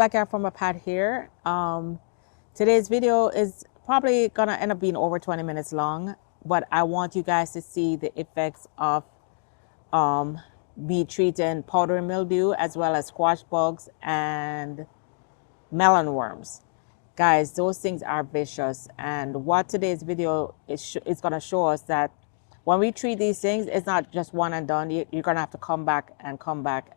Backyard from a Pat here. Today's video is probably gonna end up being over 20 minutes long, but I want you guys to see the effects of me treating powdery mildew as well as squash bugs and melon worms. Guys, those things are vicious, and what today's video is gonna show us that when we treat these things, it's not just one and done. You're gonna have to come back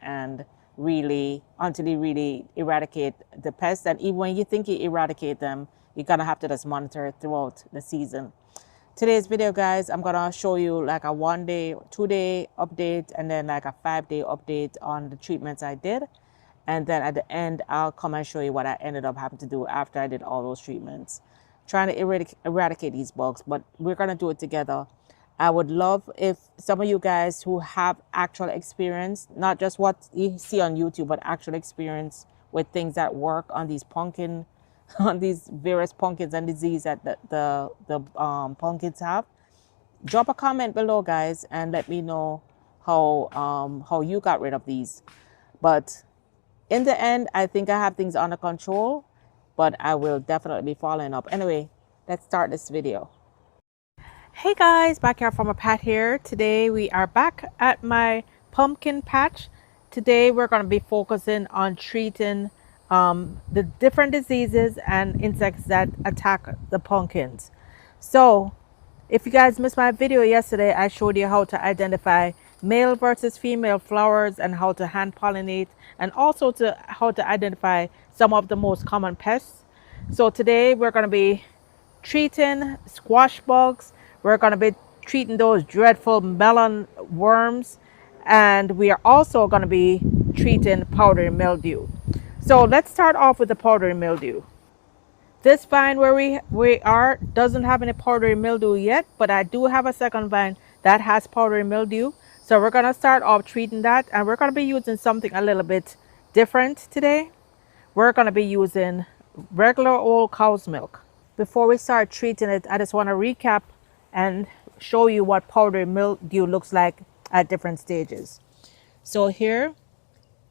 and really until you really eradicate the pests. And even when you think you eradicate them, you're gonna have to just monitor it throughout the season. Today's video, guys, I'm gonna show you like a 1 day, 2 day update, and then like a 5 day update on the treatments I did. And then at the end, I'll come and show you what I ended up having to do after I did all those treatments. Trying to eradicate these bugs, but we're gonna do it together. I would love if some of you guys who have actual experience, not just what you see on YouTube, but actual experience with things that work on these on these various pumpkins and disease that the pumpkins have. Drop a comment below, guys, and let me know how you got rid of these. But in the end, I think I have things under control, but I will definitely be following up. Anyway, let's start this video. Hey guys, Backyard from a Pat here. Today we are back at my pumpkin patch. Today we're going to be focusing on treating the different diseases and insects that attack the pumpkins. So if you guys missed my video yesterday, I showed you how to identify male versus female flowers and how to hand pollinate, and also how to identify some of the most common pests. So today we're going to be treating squash bugs. We're going to be treating those dreadful melon worms, and we are also going to be treating powdery mildew. So let's start off with the powdery mildew. This vine where we are doesn't have any powdery mildew yet, but I do have a second vine that has powdery mildew. So we're going to start off treating that, and we're going to be using something a little bit different today. We're going to be using regular old cow's milk. Before we start treating it, I just want to recap and show you what powdery mildew looks like at different stages. So here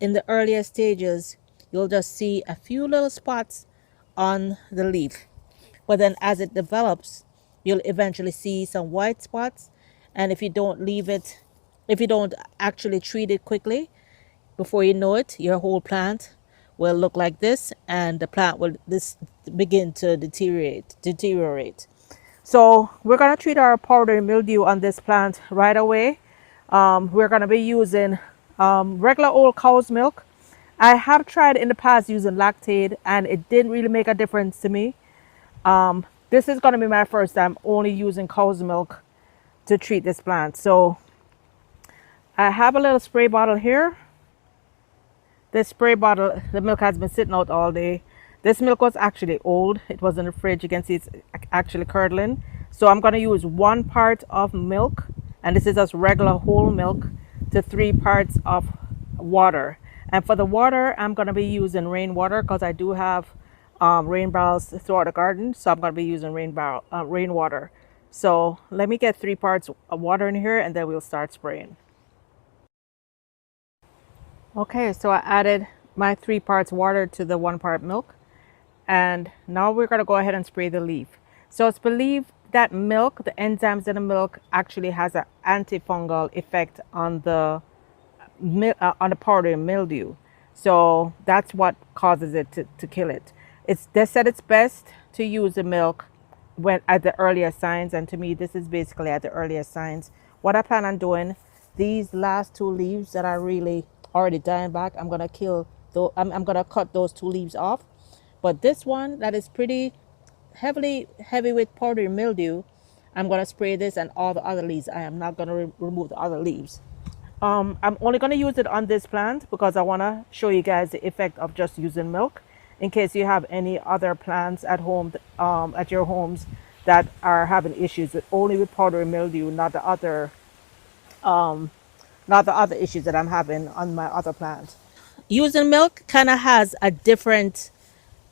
in the earlier stages, you'll just see a few little spots on the leaf, but then as it develops, you'll eventually see some white spots. And if you don't actually treat it quickly, before you know it, your whole plant will look like this, and the plant will begin to deteriorate. So we're going to treat our powdery mildew on this plant right away. We're going to be using regular old cow's milk. I have tried in the past using lactate, and it didn't really make a difference to me. This is going to be my first time only using cow's milk to treat this plant. So I have a little spray bottle here. This spray bottle, the milk has been sitting out all day. This milk was actually old. It was in the fridge. You can see it's actually curdling. So I'm going to use 1 part of milk, and this is just regular whole milk, to 3 parts of water. And for the water, I'm going to be using rainwater because I do have rain barrels throughout the garden. So I'm going to be using rainwater. So let me get 3 parts of water in here, and then we'll start spraying. Okay, so I added my 3 parts water to the 1 part milk. And now we're going to go ahead and spray the leaf. So it's believed that milk, the enzymes in the milk, actually has an antifungal effect on the powdery mildew. So that's what causes it to kill it. They said it's best to use the milk at the earlier signs, and to me this is basically at the earlier signs. What I plan on doing, these last 2 leaves that are really already dying back, I'm going to cut those 2 leaves off. But this one that is pretty heavy with powdery mildew, I'm going to spray this and all the other leaves. I am not going to remove the other leaves. I'm only going to use it on this plant because I want to show you guys the effect of just using milk, in case you have any other plants at home, at your homes, that are having issues only with powdery mildew, not the other issues that I'm having on my other plant. Using milk kind of has a different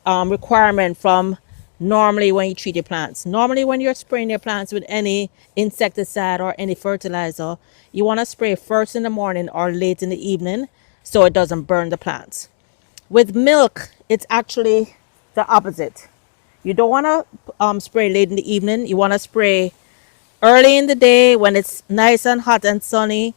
requirement from normally when you treat your plants. Normally when you're spraying your plants with any insecticide or any fertilizer, you want to spray first in the morning or late in the evening so it doesn't burn the plants. With milk, it's actually the opposite. You don't want to spray late in the evening. You want to spray early in the day when it's nice and hot and sunny,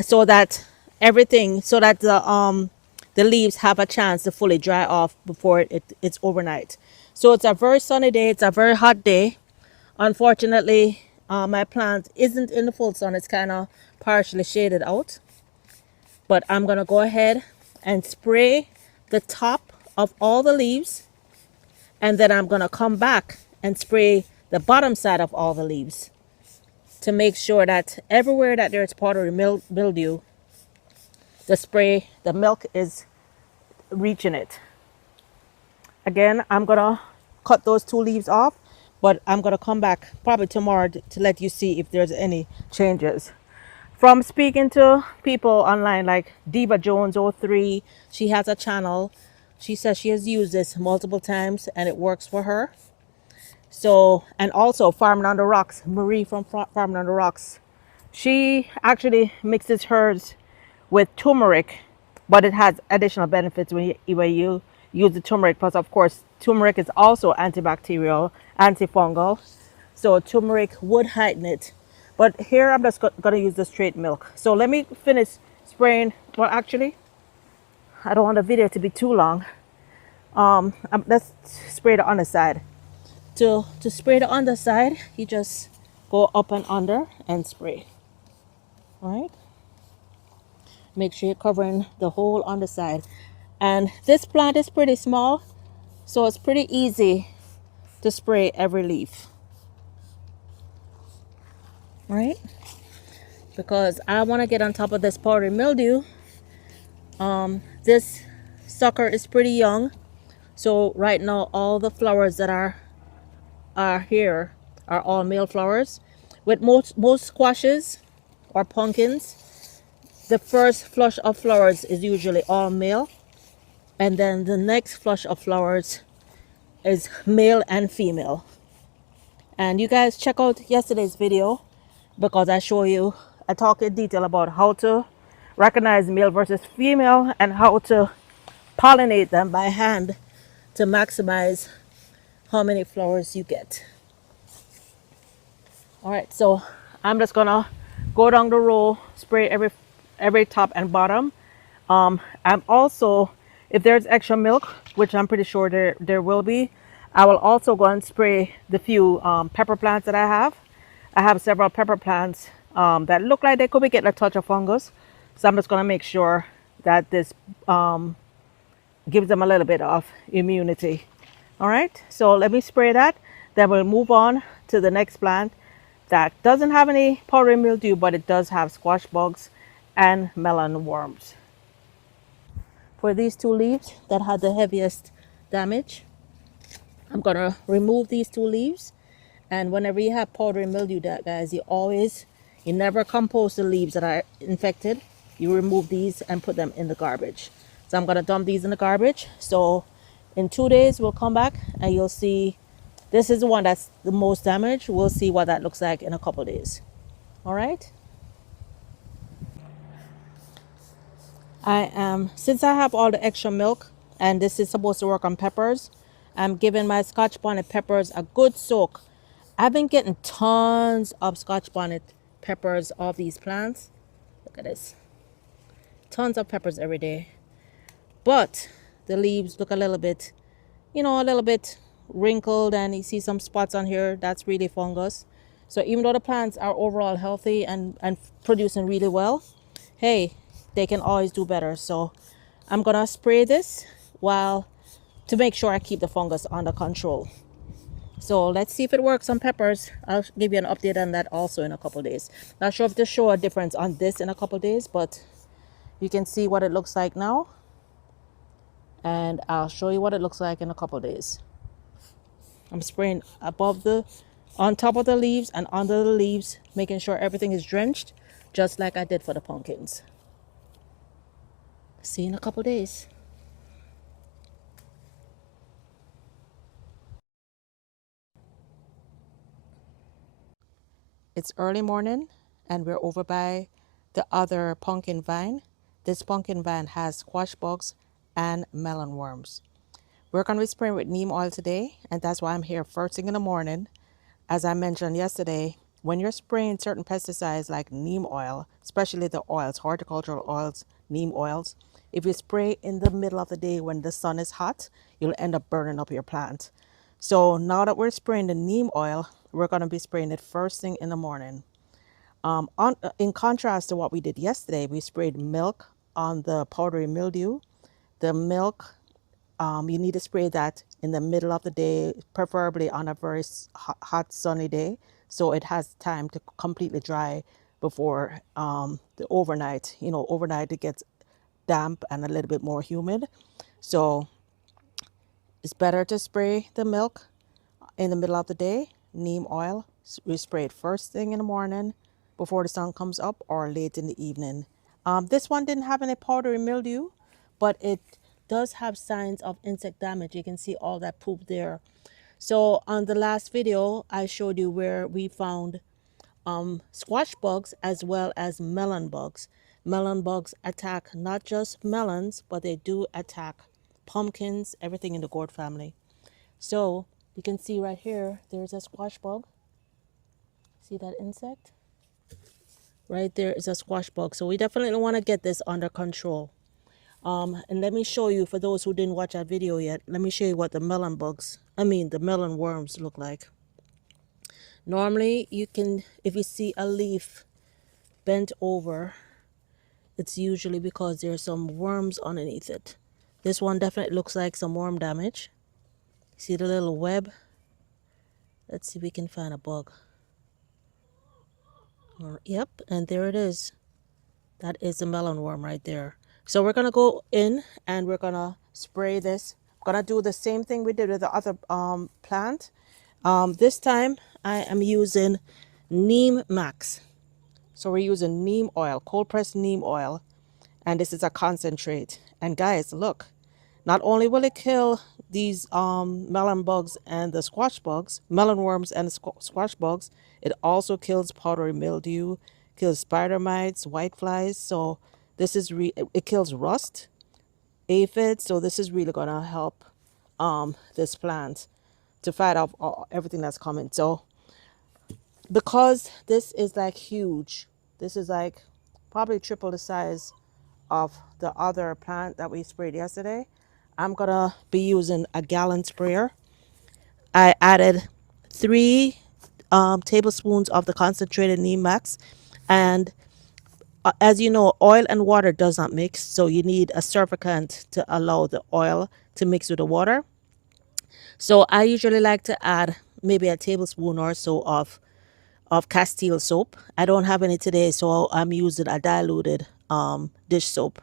so that so that the leaves have a chance to fully dry off before it's overnight. So it's a very sunny day. It's a very hot day. Unfortunately, my plant isn't in the full sun. It's kind of partially shaded out. But I'm going to go ahead and spray the top of all the leaves. And then I'm going to come back and spray the bottom side of all the leaves to make sure that everywhere that there's powdery mildew, the milk is reaching it. Again, I'm going to cut those two leaves off, but I'm going to come back probably tomorrow to let you see if there's any changes. From speaking to people online like Diva Jones 03, she has a channel. She says she has used this multiple times and it works for her. So, and also Farming on the Rocks, Marie from Farming on the Rocks, she actually mixes hers with turmeric, but it has additional benefits when you use the turmeric. Plus, of course, turmeric is also antibacterial, antifungal. So turmeric would heighten it. But here I'm just going to use the straight milk. So let me finish spraying. Well, actually, I don't want the video to be too long. Let's spray the underside. To spray the underside, you just go up and under and spray. All right. Make sure you're covering the whole underside. And this plant is pretty small, so it's pretty easy to spray every leaf. Right? Because I want to get on top of this powdery mildew. This sucker is pretty young, so right now all the flowers that are here are all male flowers. With most squashes or pumpkins, the first flush of flowers is usually all male, and then the next flush of flowers is male and female. And you guys check out yesterday's video because I talk in detail about how to recognize male versus female and how to pollinate them by hand to maximize how many flowers you get. All right, so I'm just gonna go down the row, spray every top and bottom. I'm also, if there's extra milk, which I'm pretty sure there will be, I will also go and spray the few pepper plants that I have. I have several pepper plants that look like they could be getting a touch of fungus. So I'm just going to make sure that this gives them a little bit of immunity. All right, so let me spray that. Then we'll move on to the next plant that doesn't have any powdery mildew, but it does have squash bugs and melon worms. For these two leaves that had the heaviest damage, I'm going to remove these two leaves. And whenever you have powdery mildew, guys, you never compost the leaves that are infected. You remove these and put them in the garbage. So I'm going to dump these in the garbage. So in 2 days, we'll come back and you'll see. This is the one that's the most damaged. We'll see what that looks like in a couple days. All right. Since I have all the extra milk and this is supposed to work on peppers, I'm giving my Scotch bonnet peppers a good soak. I've been getting tons of Scotch bonnet peppers off these plants. Look at this. Tons of peppers every day. But the leaves look a little bit wrinkled, and you see some spots on here. That's really fungus. So even though the plants are overall healthy and producing really well, hey, they can always do better. So I'm gonna spray this to make sure I keep the fungus under control. So let's see if it works on peppers. I'll give you an update on that also in a couple days. Not sure if to show a difference on this in a couple days, but you can see what it looks like now. And I'll show you what it looks like in a couple days. I'm spraying on top of the leaves and under the leaves, making sure everything is drenched, just like I did for the pumpkins. See you in a couple days. It's early morning and we're over by the other pumpkin vine. This pumpkin vine has squash bugs and melon worms. We're going to be spraying with neem oil today, and that's why I'm here first thing in the morning. As I mentioned yesterday, when you're spraying certain pesticides like neem oil, especially the oils, horticultural oils, neem oils, if you spray in the middle of the day when the sun is hot, you'll end up burning up your plant. So now that we're spraying the neem oil, we're going to be spraying it first thing in the morning. In contrast to what we did yesterday, we sprayed milk on the powdery mildew. The milk, you need to spray that in the middle of the day, preferably on a very hot sunny day, so it has time to completely dry before the overnight. Overnight it gets damp and a little bit more humid. So it's better to spray the milk in the middle of the day. Neem oil, we spray it first thing in the morning before the sun comes up or late in the evening. This one didn't have any powdery mildew, but it does have signs of insect damage. You can see all that poop there. So on the last video, I showed you where we found squash bugs as well as melon bugs. Melon bugs attack not just melons, but they do attack pumpkins, everything in the gourd family. So you can see right here, there's a squash bug. See that insect? Right there is a squash bug. So we definitely want to get this under control. And let me show you, for those who didn't watch that video yet, let me show you what the melon worms look like. Normally, if you see a leaf bent over, it's usually because there's some worms underneath it. This one definitely looks like some worm damage. See the little web? Let's see if we can find a bug. Yep, and there it is. That is the melon worm right there. So we're gonna go in and we're gonna spray this. I'm gonna do the same thing we did with the other plant. This time I am using Neem Max. So we're using neem oil, cold pressed neem oil, and this is a concentrate. And guys, look, not only will it kill these melon bugs and the squash bugs, melon worms and the squash bugs, it also kills powdery mildew, kills spider mites, whiteflies. So this is it kills rust, aphids. So this is really gonna help this plant to fight off everything that's coming. So because this is like huge, this is like probably triple the size of the other plant that we sprayed yesterday, I'm gonna be using a gallon sprayer. I added 3 tablespoons of the concentrated Neem Max, and as you know, oil and water does not mix, so you need a surfactant to allow the oil to mix with the water. So I usually like to add maybe a tablespoon or so of Castile soap. I don't have any today, so I'm using a diluted dish soap.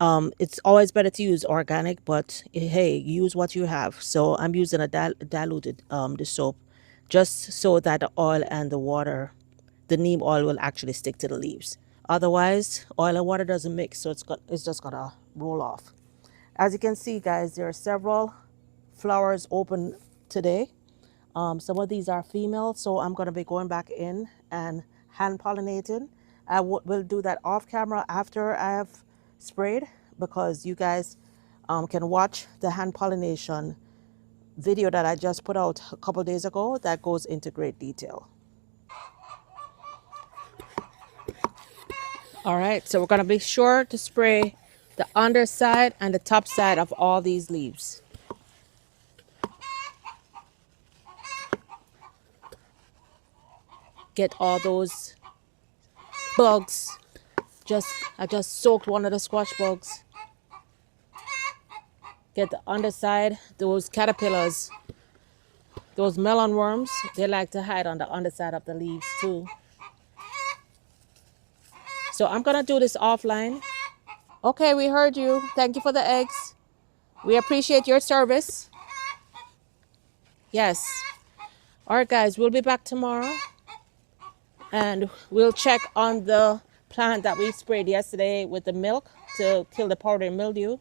It's always better to use organic, but hey, use what you have. So I'm using a diluted dish soap, just so that the oil and the water, the neem oil, will actually stick to the leaves. Otherwise, oil and water doesn't mix, so it's just gonna roll off. As you can see, guys, there are several flowers open today. Some of these are female, so I'm going to be going back in and hand pollinating. I will do that off camera after I have sprayed, because you guys can watch the hand pollination video that I just put out a couple days ago that goes into great detail. All right, so we're going to be sure to spray the underside and the top side of all these leaves. Get all those bugs. I just soaked one of the squash bugs. Get the underside, those caterpillars, those melon worms, they like to hide on the underside of the leaves too. So I'm gonna do this offline. Okay, we heard you. Thank you for the eggs. We appreciate your service. Yes. All right, guys, we'll be back tomorrow and we'll check on the plant that we sprayed yesterday with the milk to kill the powdery mildew.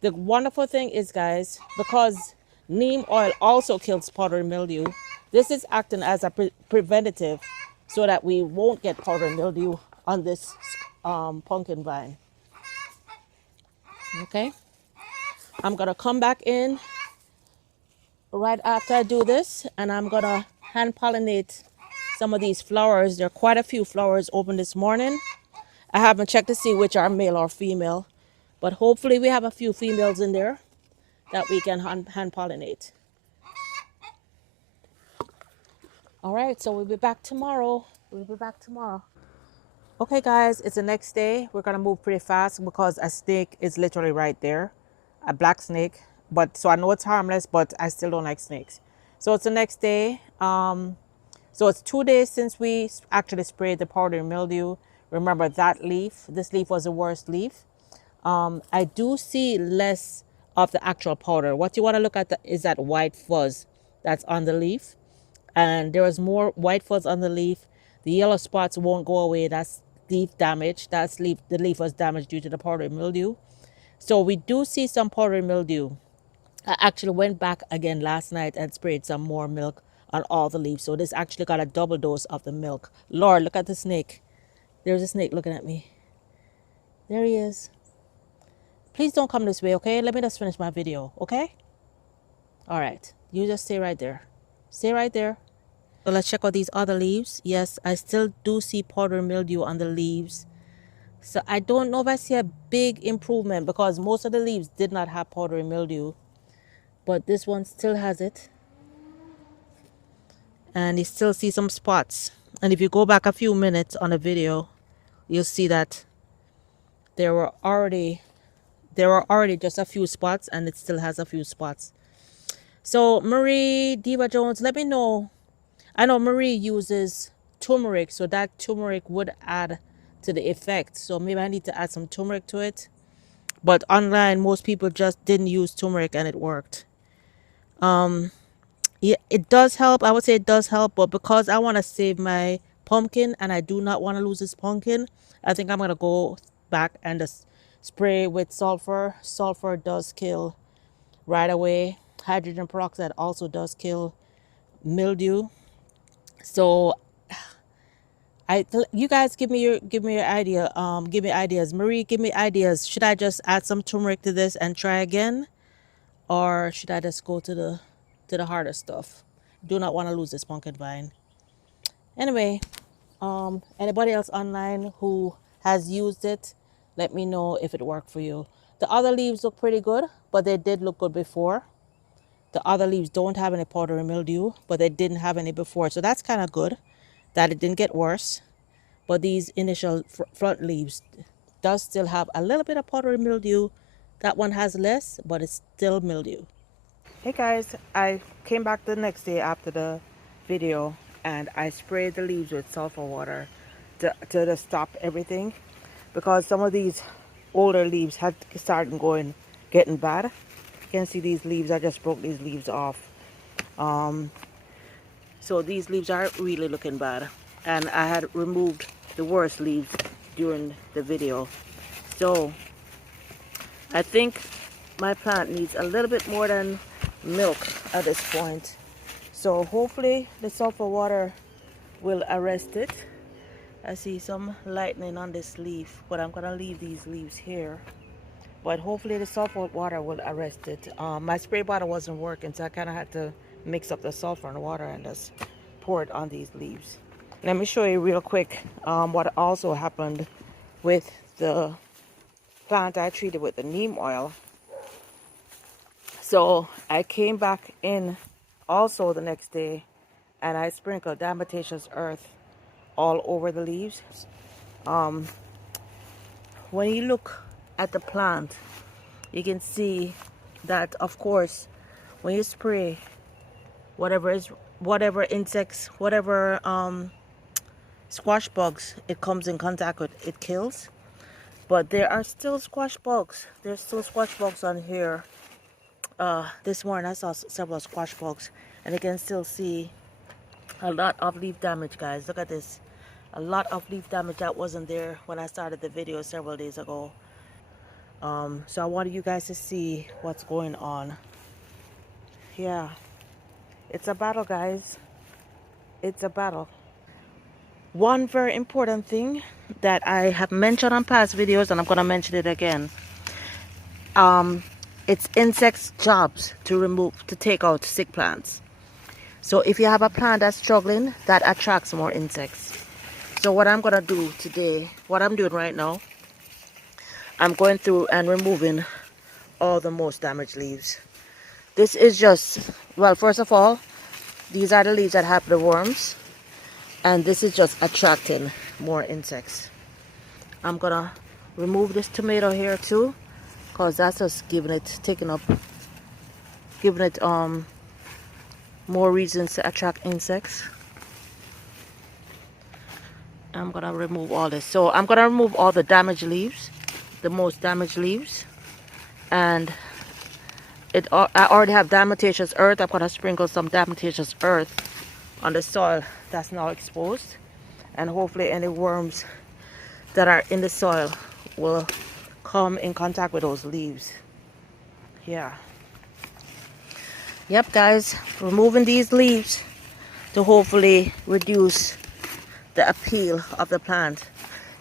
The wonderful thing is, guys, because neem oil also kills powdery mildew, this is acting as a preventative so that we won't get powdery mildew on this pumpkin vine. Okay, I'm gonna come back in right after I do this, and I'm gonna hand pollinate some of these flowers. There are quite a few flowers open this morning. I haven't checked to see which are male or female, but hopefully we have a few females in there that we can hand pollinate. All right, so we'll be back tomorrow. Okay, guys, it's the next day. We're gonna move pretty fast because a snake is literally right there, a black snake. But so I know it's harmless, but I still don't like snakes. So it's the next day. So it's 2 days since we actually sprayed the powdery mildew. Remember that leaf? This leaf was the worst leaf. I do see less of the actual powder. What you want to look at is that white fuzz that's on the leaf. And there is more white fuzz on the leaf. The yellow spots won't go away. That's leaf damage. The leaf was damaged due to the powdery mildew. So we do see some powdery mildew. I actually went back again last night and sprayed some more milk on all the leaves. So this actually got a double dose of the milk. Lord, look at the snake. There's a snake looking at me. There he is. Please don't come this way, okay? Let me just finish my video, okay? All right. You just stay right there. Stay right there. So let's check out these other leaves. Yes, I still do see powdery mildew on the leaves. So I don't know if I see a big improvement because most of the leaves did not have powdery mildew. But this one still has it. And you still see some spots. And if you go back a few minutes on the video, you'll see that there were already just a few spots, and it still has a few spots. So Marie Diva Jones, let me know. I know Marie uses turmeric, so that turmeric would add to the effect. So maybe I need to add some turmeric to it. But online, most people just didn't use turmeric and it worked. Yeah, it does help. I would say it does help, but because I want to save my pumpkin and I do not want to lose this pumpkin, I think I'm gonna go back and just spray with sulfur. Sulfur does kill right away. Hydrogen peroxide also does kill mildew. So you guys give me your idea. Give me ideas. Marie, give me ideas. Should I just add some turmeric to this and try again, or should I just go to the harder stuff? Do not want to lose this pumpkin vine. Anyway, anybody else online who has used it, let me know if it worked for you. The other leaves look pretty good, but they did look good before. The other leaves don't have any powdery mildew, but they didn't have any before. So that's kind of good that it didn't get worse. But these initial front leaves does still have a little bit of powdery mildew. That one has less, but it's still mildew. Hey guys, I came back the next day after the video and I sprayed the leaves with sulfur water to stop everything because some of these older leaves had started getting bad. You can see these leaves, I just broke these leaves off. So these leaves are really looking bad, and I had removed the worst leaves during the video. So I think my plant needs a little bit more than milk at this point. So hopefully the sulfur water will arrest it. I see some lightning on this leaf, but I'm gonna leave these leaves here. But hopefully the sulfur water will arrest it. My spray bottle wasn't working, so I kind of had to mix up the sulfur and water and just pour it on these leaves. Let me show you real quick what also happened with the plant I treated with the neem oil. So I came back in also the next day and I sprinkled diatomaceous earth all over the leaves. When you look at the plant, you can see that, of course, when you spray whatever insects, whatever squash bugs it comes in contact with, it kills. But there are still squash bugs. There's still squash bugs on here. This morning I saw several squash bugs, and you can still see a lot of leaf damage, guys. Look at this. A lot of leaf damage that wasn't there when I started the video several days ago. So I wanted you guys to see what's going on. Yeah, it's a battle, guys. It's a battle. One very important thing that I have mentioned on past videos, and I'm going to mention it again. it's insects' jobs to take out sick plants. So if you have a plant that's struggling, that attracts more insects. So what I'm gonna do today, what I'm doing right now, I'm going through and removing all the most damaged leaves. This is just, well, first of all, these are the leaves that have the worms, and this is just attracting more insects. I'm gonna remove this tomato here too, because that's just giving it more reasons to attract insects. I'm gonna remove all this. So I'm gonna remove all the damaged leaves, the most damaged leaves, and I already have diatomaceous earth. I'm gonna sprinkle some diatomaceous earth on the soil that's now exposed, and hopefully any worms that are in the soil will come in contact with those leaves. Yeah. Yep, guys, removing these leaves to hopefully reduce the appeal of the plant.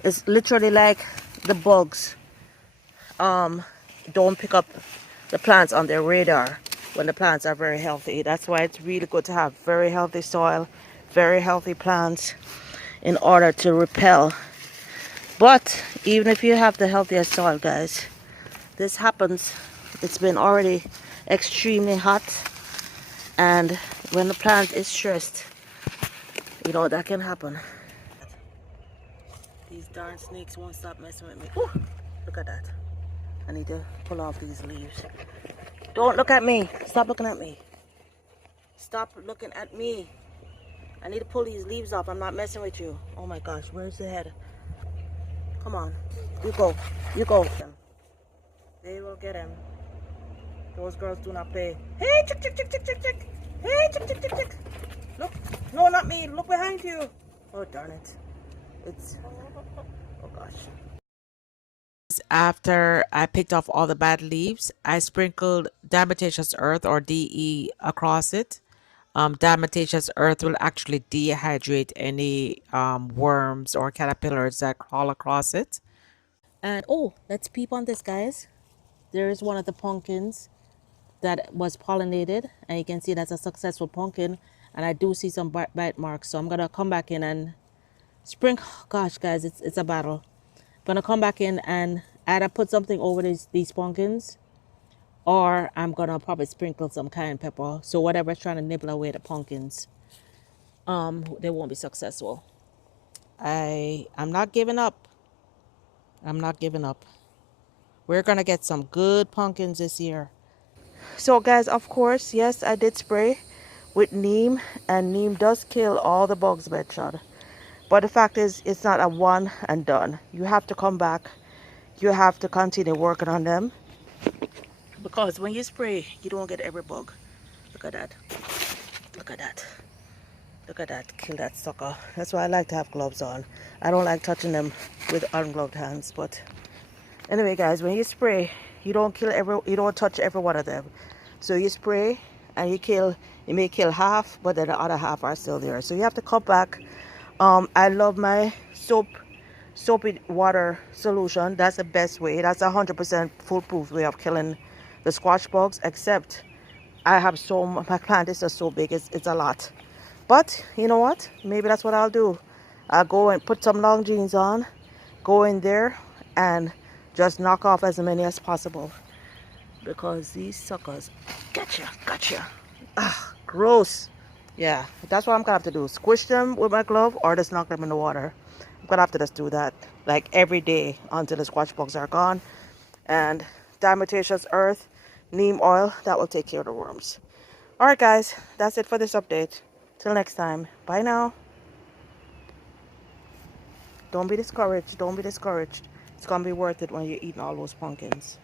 It's literally like the bugs don't pick up the plants on their radar when the plants are very healthy. That's why it's really good to have very healthy soil, very healthy plants in order to repel. But even if you have the healthiest soil, guys, this happens. It's been already extremely hot, and when the plant is stressed, you know, that can happen. These darn snakes won't stop messing with me. Ooh, look at that. I need to pull off these leaves. Don't look at me. Stop looking at me. Stop looking at me. I need to pull these leaves off. I'm not messing with you. Oh my gosh, where's the head? Come on. You go. You go. They will get him. Those girls do not play. Hey, chick, chick, chick, chick, chick, chick. Hey, chick, chick, chick, chick. Look. No, not me. Look behind you. Oh, darn it. It's... Oh gosh. After I picked off all the bad leaves, I sprinkled diatomaceous earth or DE across it. Diatomaceous earth will actually dehydrate any worms or caterpillars that crawl across it. And oh, let's peep on this, guys. There is one of the pumpkins that was pollinated, and you can see that's a successful pumpkin. And I do see some bite marks, so I'm gonna come back in and sprinkle. Gosh, guys, it's a battle. I'm gonna come back in and either put something over these pumpkins, or I'm gonna probably sprinkle some cayenne pepper. So whatever's trying to nibble away the pumpkins, they won't be successful. I'm not giving up. I'm not giving up. We're gonna get some good pumpkins this year. So guys, of course, yes, I did spray with neem, and neem does kill all the bugs by shot. But the fact is, it's not a one and done. You have to come back. You have to continue working on them, because when you spray, you don't get every bug. Look at that. Look at that. Look at that. Kill that sucker. That's why I like to have gloves on. I don't like touching them with ungloved hands. But anyway, guys, when you spray, you don't touch every one of them. So you spray and you may kill half, but then the other half are still there. So you have to come back. I love my soapy water solution. That's the best way. That's 100% foolproof way of killing the squash bugs. Except my plant is just so big. It's a lot. But you know what? Maybe that's what I'll do. I'll go and put some long jeans on, go in there, and just knock off as many as possible. Because these suckers, gotcha. Ah, gross. Yeah, that's what I'm gonna have to do. Squish them with my glove or just knock them in the water. I'm gonna have to just do that like every day until the squash bugs are gone. And diatomaceous earth, neem oil, that will take care of the worms. Alright guys, that's it for this update. Till next time. Bye now. Don't be discouraged. Don't be discouraged. It's gonna be worth it when you're eating all those pumpkins.